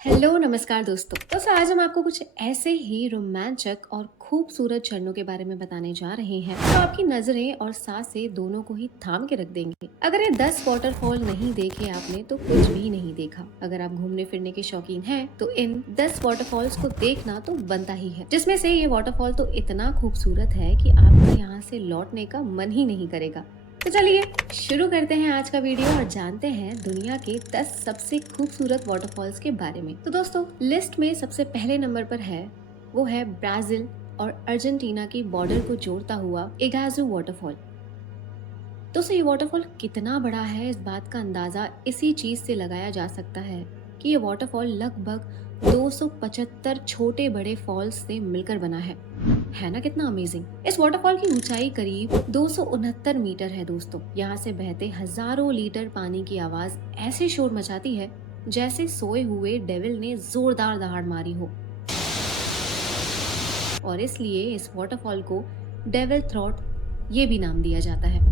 Hello नमस्कार दोस्तों आज हम आपको कुछ ऐसे ही रोमांचक और खूबसूरत झरनों के बारे में बताने जा रहे हैं जो आपकी नजरें और सांसें दोनों को ही थाम के रख देंगे। अगर ये 10 वाटरफॉल नहीं देखे आपने तो कुछ भी नहीं देखा। अगर आप घूमने फिरने के शौकीन हैं तो इन 10 वाटरफॉल्स को देखना तो बनता ही है, जिसमें से ये वाटरफॉल तो इतना खूबसूरत है कि आपका यहाँ से लौटने का मन ही नहीं करेगा। तो चलिए शुरू करते हैं आज का वीडियो और जानते हैं दुनिया के 10 सबसे खूबसूरत वाटरफॉल्स के बारे में। तो दोस्तों लिस्ट में सबसे पहले नंबर पर है वो है ब्राजील और अर्जेंटीना की बॉर्डर को जोड़ता हुआ इगाजू वाटरफॉल। दोस्तों ये वाटरफॉल कितना बड़ा है इस बात का अंदाजा इसी चीज से लगाया जा सकता है कि ये वाटरफॉल लगभग 275 छोटे बड़े फॉल्स से मिलकर बना है ना कितना अमेजिंग। इस वाटरफॉल की ऊंचाई करीब 269 मीटर है दोस्तों। यहाँ से बहते हजारों लीटर पानी की आवाज ऐसे शोर मचाती है जैसे सोए हुए डेविल ने जोरदार दहाड़ मारी हो, और इसलिए इस वाटरफॉल को डेविल थ्रॉट ये भी नाम दिया जाता है।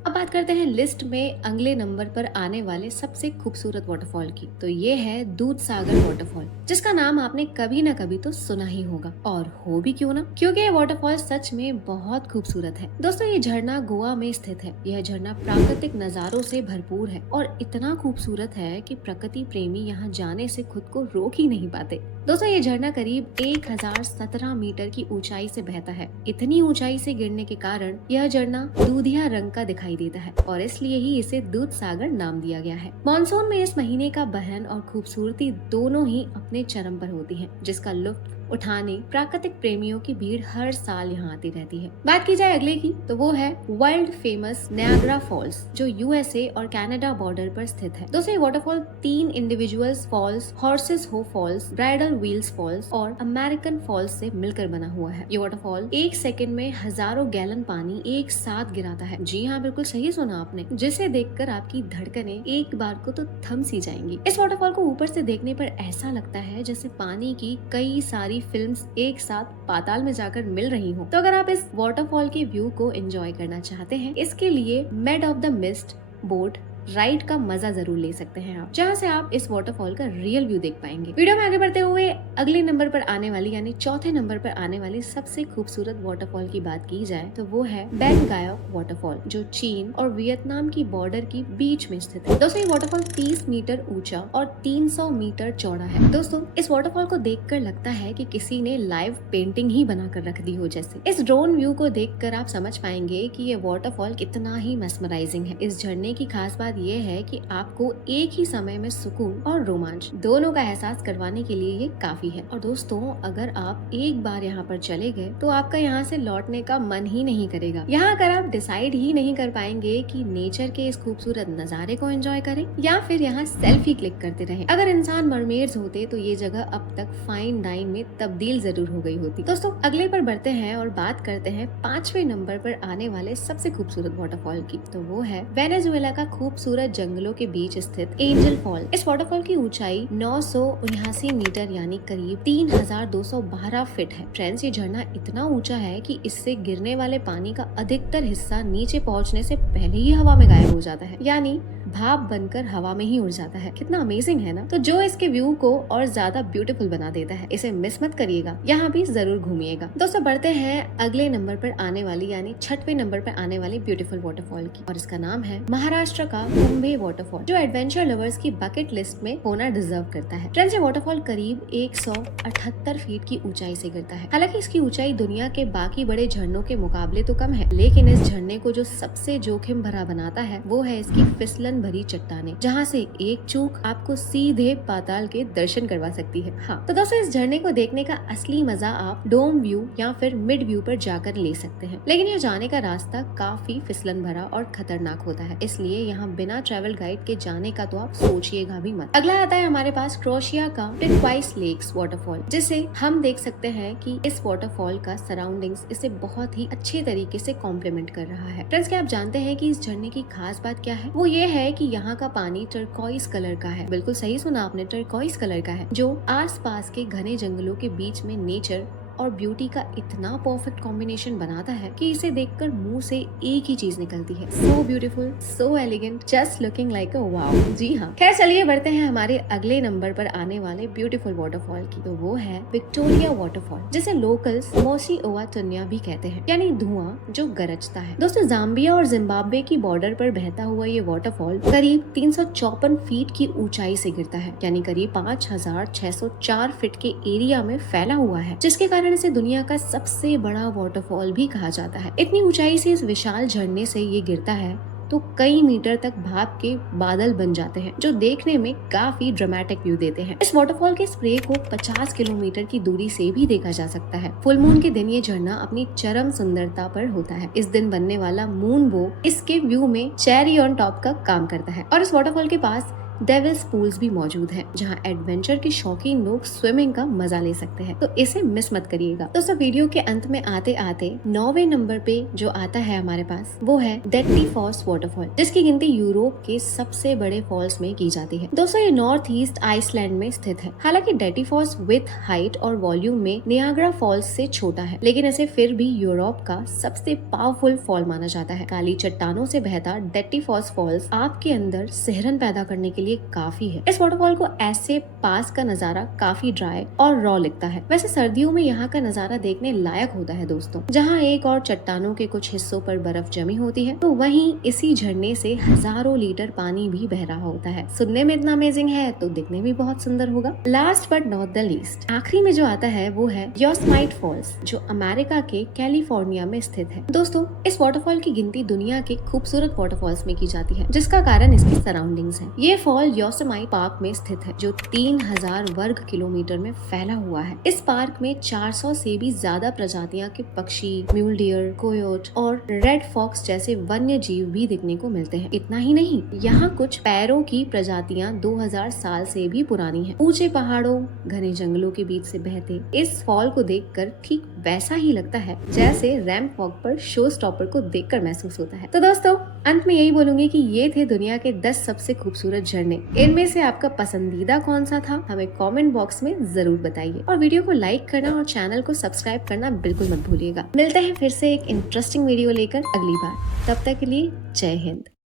अब बात करते हैं लिस्ट में अगले नंबर पर आने वाले सबसे खूबसूरत वाटरफॉल की। तो ये है दूध सागर वाटरफॉल, जिसका नाम आपने कभी ना कभी तो सुना ही होगा, और हो भी क्यों ना, क्योंकि ये वाटरफॉल सच में बहुत खूबसूरत है। दोस्तों ये झरना गोवा में स्थित है। यह झरना प्राकृतिक नजारों से भरपूर है और इतना खूबसूरत है कि प्रकृति प्रेमी यहाँ जाने से खुद को रोक ही नहीं पाते। दोस्तों ये झरना करीब 1017 मीटर की ऊंचाई से बहता है। इतनी ऊंचाई से गिरने के कारण यह झरना दूधिया रंग का दिखाई देता है और इसलिए ही इसे दूध सागर नाम दिया गया है। मानसून में इस महीने का बहन और खूबसूरती दोनों ही अपने चरम पर होती है, जिसका लुत्फ उठाने प्राकृतिक प्रेमियों की भीड़ हर साल यहाँ आती रहती है। बात की जाए अगले की तो वो है वर्ल्ड फेमस नायग्रा फॉल्स, जो यूएसए और कनाडा बॉर्डर पर स्थित है। दोस्तों ये वाटरफॉल 3 इंडिविजुअल्स फॉल्स, हॉर्सेस हो फॉल्स, ब्राइडल व्हील्स फॉल्स और अमेरिकन फॉल्स से मिलकर बना हुआ है। ये वाटरफॉल 1 सेकंड में हजारों गैलन पानी एक साथ गिराता है। जी हाँ, बिल्कुल सही सुना आपने, जिसे देखकर आपकी धड़कनें एक बार को तो थम सी जाएंगी। इस वाटरफॉल को ऊपर से देखने पर ऐसा लगता है जैसे पानी की कई सारी फिल्म्स एक साथ पाताल में जाकर मिल रही हो। तो अगर आप इस वाटरफॉल के व्यू को एंजॉय करना चाहते हैं, इसके लिए made of the mist boat ride का मजा जरूर ले सकते हैं आप, जहाँ से आप इस वाटरफॉल का रियल व्यू देख पाएंगे। वीडियो में आगे बढ़ते हुए अगले नंबर पर आने वाली यानी चौथे नंबर पर आने वाली सबसे खूबसूरत वाटरफॉल की बात की जाए तो वो है बेन गायोक वाटरफॉल, जो चीन और वियतनाम की बॉर्डर की बीच में स्थित है। दोस्तों ये वाटरफॉल 30 मीटर ऊंचा और 300 मीटर चौड़ा है। दोस्तों इस वाटरफॉल को देखकर लगता है कि किसी ने लाइव पेंटिंग ही बनाकर रख दी हो जैसे। इस ड्रोन व्यू को देखकर आप समझ पाएंगे कि ये वाटरफॉल कितना ही मेस्मराइजिंग है। इस झरने की खास बात ये है कि आपको एक ही समय में सुकून और रोमांच दोनों का एहसास करवाने के लिए ये काफी है। और दोस्तों अगर आप एक बार यहाँ पर चले गए तो आपका यहाँ से लौटने का मन ही नहीं करेगा। यहाँ अगर आप डिसाइड ही नहीं कर पाएंगे कि नेचर के इस खूबसूरत नजारे को एंजॉय करें या फिर यहाँ सेल्फी क्लिक करते रहें। अगर इंसान मरमेड्स होते तो ये जगह अब तक फाइन डाइन में तब्दील जरूर हो गई होती। दोस्तों अगले पर बढ़ते हैं और बात करते हैं 5वें नंबर पर आने वाले सबसे खूबसूरत वाटरफॉल की। तो वो है वेनेजुएला का खूबसूरत जंगलों के बीच स्थित एंजल फॉल। इस वाटरफॉल की ऊंचाई 979 मीटर यानी करीब 3212 फीट है। फ्रेंड्स ये झरना इतना ऊंचा है कि इससे गिरने वाले पानी का अधिकतर हिस्सा नीचे पहुंचने से पहले ही हवा में गायब हो जाता है, यानी भाप बनकर हवा में ही उड़ जाता है। कितना अमेजिंग है ना। तो जो इसके व्यू को और ज्यादा ब्यूटीफुल बना देता है, इसे मिस मत करिएगा, यहाँ भी जरूर घूमिएगा। दोस्तों बढ़ते हैं अगले नंबर पर आने वाली यानी 6वें नंबर पर आने वाली ब्यूटीफुल वाटरफॉल की, और इसका नाम है महाराष्ट्र का कुंभे वाटरफॉल, जो एडवेंचर लवर्स की बकेट लिस्ट में होना डिजर्व करता है। फ्रेंड्स ये वाटरफॉल करीब 178 फीट की ऊंचाई से गिरता है। हालांकि इसकी ऊंचाई दुनिया के बाकी बड़े झरनों के मुकाबले तो कम है, लेकिन इस झरने को जो सबसे जोखिम भरा बनाता है वो है इसकी फिसलन भरी चट्टानें, जहाँ से एक चूक आपको सीधे पाताल के दर्शन करवा सकती है। हाँ तो दोस्तों इस झरने को देखने का असली मजा आप डोम व्यू या फिर मिड व्यू पर जाकर ले सकते हैं, लेकिन ये जाने का रास्ता काफी फिसलन भरा और खतरनाक होता है, इसलिए यहाँ बिना ट्रैवल गाइड के जाने का तो आप सोचिएगा भी मत। अगला आता है हमारे पास क्रोएशिया का टिक्वाइस लेक्स वाटरफॉल, जिसे हम देख सकते हैं कि इस वाटरफॉल का सराउंडिंग्स इसे बहुत ही अच्छे तरीके से कॉम्प्लीमेंट कर रहा है। फ्रेंड्स क्या आप जानते हैं कि इस झरने की खास बात क्या है? वो ये है कि यहाँ का पानी टर्कोइस कलर का है। बिल्कुल सही सुना आपने, टर्कोइस कलर का है, जो आसपास के घने जंगलों के बीच में नेचर और ब्यूटी का इतना परफेक्ट कॉम्बिनेशन बनाता है कि इसे देखकर मुंह से एक ही चीज निकलती है, so beautiful, so elegant, just looking like a wow. जी हाँ, खैर चलिए बढ़ते हैं हमारे अगले नंबर पर आने वाले ब्यूटीफुल वाटरफॉल की। तो वो है विक्टोरिया वाटरफॉल, जिसे लोकल्स मोसी ओवा टुन्या भी कहते हैं, यानी धुआं जो गरजता है। दोस्तों, जाम्बिया और जिम्बाब्वे की बॉर्डर पर बहता हुआ ये वाटरफॉल करीब 354 फीट की ऊंचाई से गिरता है, यानी करीब 5604 फीट के एरिया में फैला हुआ है, जिसके कारण इसे दुनिया का सबसे बड़ा वाटरफॉल भी कहा जाता है। इतनी ऊंचाई से इस विशाल झरने से ये गिरता है तो कई मीटर तक भाप के बादल बन जाते हैं, जो देखने में काफी ड्रामेटिक व्यू देते हैं। इस वाटरफॉल के स्प्रे को 50 किलोमीटर की दूरी से भी देखा जा सकता है। फुल मून के दिन ये झरना अपनी चरम सुंदरता पर होता है। इस दिन बनने वाला मून वो इसके व्यू में चेरी ऑन टॉप का काम करता है। और इस वाटरफॉल के पास डेविल्स पूल्स भी मौजूद हैं, जहां एडवेंचर के शौकीन लोग स्विमिंग का मजा ले सकते हैं, तो इसे मिस मत करिएगा। दोस्तों, वीडियो के अंत में आते आते 9वें नंबर पे जो आता है हमारे पास, वो है डेट्टीफॉस वाटरफॉल, जिसकी गिनती यूरोप के सबसे बड़े फॉल्स में की जाती है। दोस्तों, ये नॉर्थ ईस्ट आइसलैंड में स्थित है। हालांकि डेट्टीफॉस विथ हाइट और वॉल्यूम में नियाग्रा फॉल्स से छोटा है, लेकिन इसे फिर भी यूरोप का सबसे पावरफुल फॉल माना जाता है। काली चट्टानों से बहता डेट्टीफॉस फॉल्स आपके अंदर सिहरन पैदा करने के लिए काफी है। इस वाटरफॉल को ऐसे पास का नजारा काफी ड्राई और रॉ लगता है। वैसे सर्दियों में यहाँ का नजारा देखने लायक होता है दोस्तों, जहाँ एक और चट्टानों के कुछ हिस्सों पर बर्फ जमी होती है, तो वहीं इसी झरने से हजारों लीटर पानी भी बह रहा होता है। सुनने में इतना अमेजिंग है तो दिखने भी बहुत सुंदर होगा। Last but not the least, आखिरी में जो आता है वो है योसेमाइट फॉल्स, जो अमेरिका के कैलिफोर्निया में स्थित है। दोस्तों, इस वाटरफॉल की गिनती दुनिया के खूबसूरत वाटरफॉल्स में की जाती है, जिसका कारण इसकी सराउंडिंग्स है। ये फॉल योसेमाइट पार्क में स्थित है, जो 3000 वर्ग किलोमीटर में फैला हुआ है। इस पार्क में 400 से भी ज्यादा प्रजातियां के पक्षी, म्यूल डियर, कोयोट और रेड फॉक्स जैसे वन्य जीव भी देखने को मिलते हैं। इतना ही नहीं, यहाँ कुछ पैरों की प्रजातियां 2000 साल से भी पुरानी हैं। ऊंचे पहाड़ों, घने जंगलों के बीच से बहते इस फॉल को देखकर ठीक वैसा ही लगता है जैसे रैंप वॉक पर शो स्टॉपर को देखकर महसूस होता है। तो दोस्तों, अंत में यही बोलूंगी कि ये थे दुनिया के 10 सबसे खूबसूरत झरने। इनमें से आपका पसंदीदा कौन सा था, हमें कमेंट बॉक्स में जरूर बताइए। और वीडियो को लाइक करना और चैनल को सब्सक्राइब करना बिल्कुल मत भूलिएगा। मिलते हैं फिर से एक इंटरेस्टिंग वीडियो लेकर अगली बार। तब तक के लिए जय हिंद।